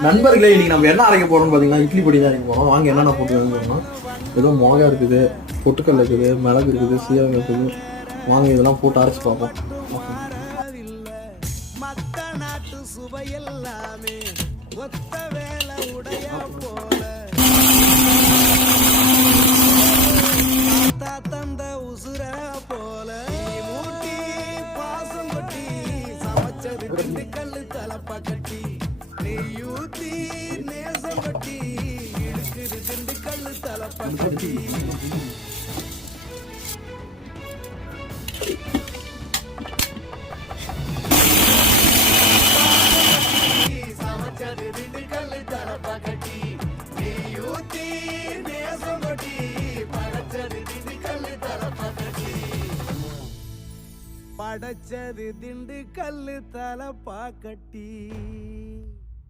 நண்பர்களே, இன்னைக்கு நம்ம என்ன அரைக்க போறோம்னு பாத்தீங்கன்னா இட்லி பொடி தான் அரைக்க போறோம். வாங்க என்னென்ன போட்டு போறோம். ஏதோ மிளகா இருக்குது, பொட்டுக்கல்ல இருக்குது, மிளகு இருக்குது, சீரகம் இருக்குது. வாங்க இதெல்லாம் போட்டு அரைச்சு பார்ப்போம். படைச்சது திண்டுக்கல்லு தலப்பா கட்டி